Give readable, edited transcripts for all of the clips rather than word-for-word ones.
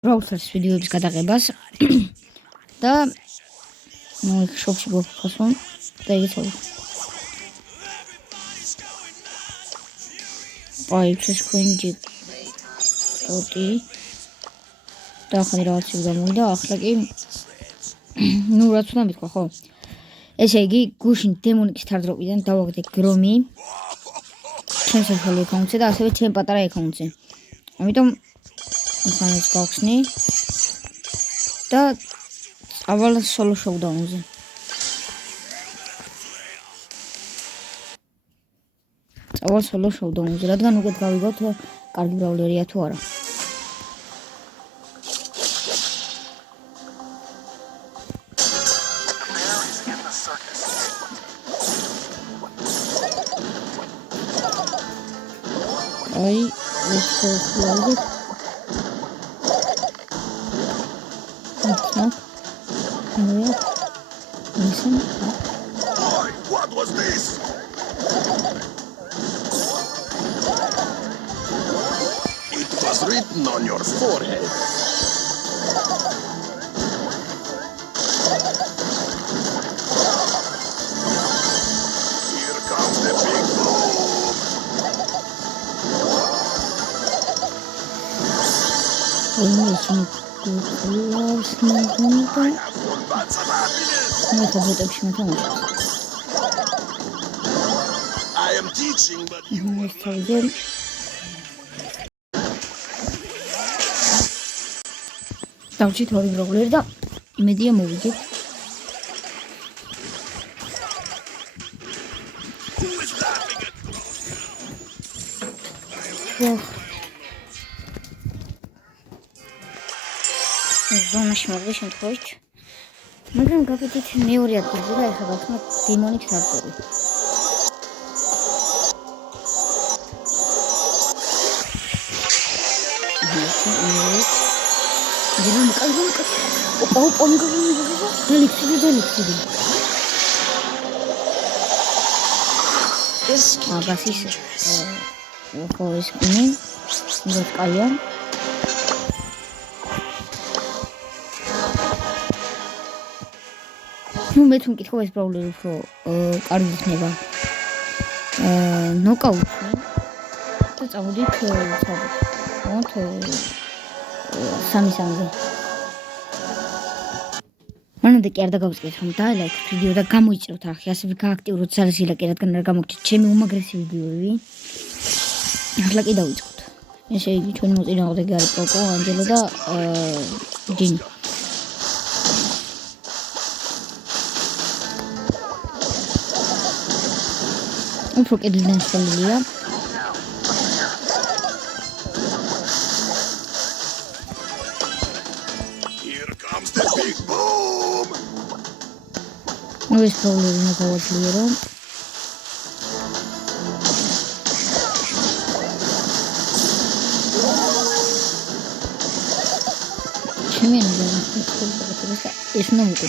Browsers ვიდეოების გადაღებას და შოპში გოფასონ და იცავ. Pipes screen ოტი და ახლა რაღაც გამოვიდა, ახლა კი ნუ რაც უნდა მეთქვა, ხო? ესე იგი, გუშინ დემონიკის თარდროპიდან დავაგდე გრომი ჩემს ახალი აკაუნტზე და ასევე ჩემ პატარა აკაუნტზე. ამიტომ ახლა ეს გავხსნი და წავალ სოლო შოუდაუნზე. წავალ სოლო შოუდაუნზე, რადგან უკეთ გავიგოთ კარგი ბრაულერია თუ არა. აი, ეს ხოხლავდით. What was this? It was written on your forehead. Here comes the big boom. I have full bats of happiness. I am teaching, but you are not. დავჭით ორი ბროულერი და იმედია მოვიგებ. ზონაში მოვიდა შემთხვევით. მაგრამ გავიდით მეორე ადგილზე და ეხლა გავხსნათ დემონიკის თარდროპი. ნუ მე თუ მკითხავ ეს ბრაულერი უფრო კარგი იქნება. ნოკაუტი და წავედით სამი-სამზე. მანამდე კი არ დაგავიწყეთ რომ დაელაიქოთ ვიდეო და გამოიჭროთ ახლა ასევე გააქტიუროთ ზარზილაკი, რადგან არ გამოგჩეთ ჩემი უმაგრესი ვიდეოები. ახლა კი დავიწყოთ. ესე იგი ჩვენი მოწინააღმდეგე არის პოპო, ანჯელო და ჯინი. უფრო კედლიდან შევლილია. ნუ ეს პრობლემა უნდა გავაძლიერო. ჩემი ეს უნდა მოვიდე.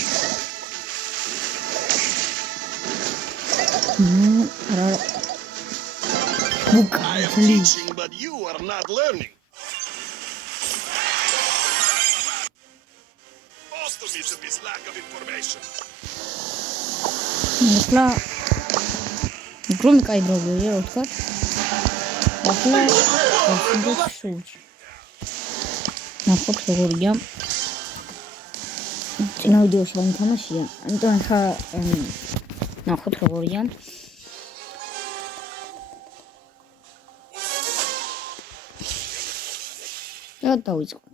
I am teaching, but you are not learning. Most of it is lack of information. ახლა გრომი კაი ბროულერია, რა ვთქვა. ახლა გავხსნით სულში. ნახოთ როგორია. წინა ვიდეოში არ მითამაშია, ამიტომ ახლა ნახოთ როგორია. და დავიწყოთ.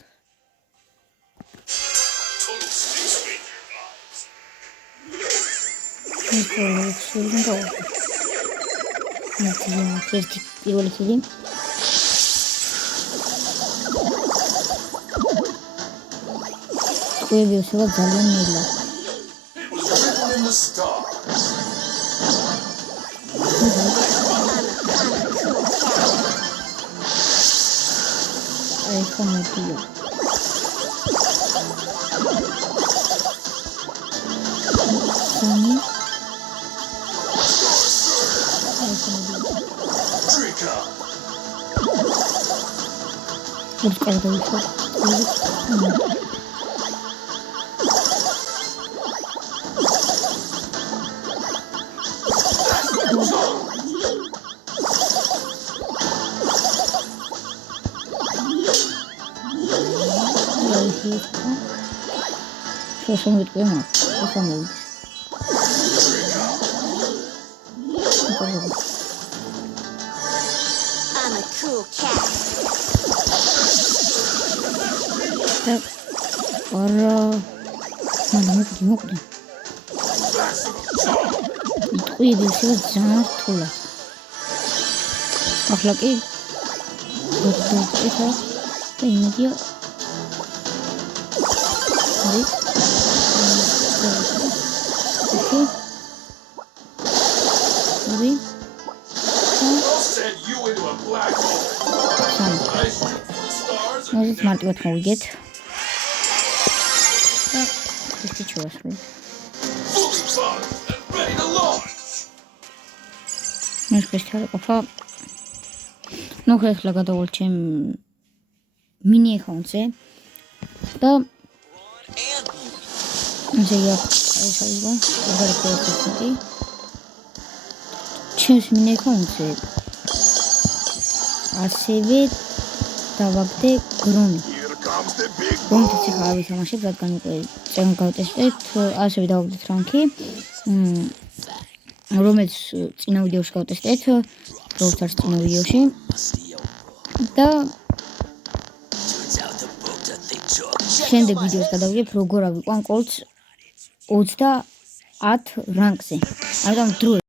ერთი პირველი ხილი. ყვები უშევა ძალიან ნელა. აი ხომოდია. Trigger. Şurası mı bitmiyor mu? Bakalım oldu. I'm a cool cat. Так, пора. Надо мокнуть. Итყვი ისევ ძალიან რთულა. ახლა კი გოთო და იმედია აი ოკეი აი Send you into a black hole. სამი Nice trip for the stars. მოიძ მარტივად მოვიგეთ და ისეთი ჩავასრულე Fully charged and ready to launch. ეს ქრისტალი ყოფა ნუ ახლა გადავალ ჩემ მინი აკაუნტზე და ესე იგი ეს აიღო ვერკოთი ჩემს მინი აკაუნტზე ასევე დავაგდე გრომი Here comes the big გრომით ხა ავისამაშებ რადგან უკვე წეგნ გავტესტეთ ასევე დავაგდეთ რანკი რომელიც წინა ვიდეოში გავტესტეთ როგორც არის წინა ვიდეოში და შემდეგ ვიდეოს გადავიღებ როგორ ავიყვან კოლც 30 რანკზე ამიტომ დრო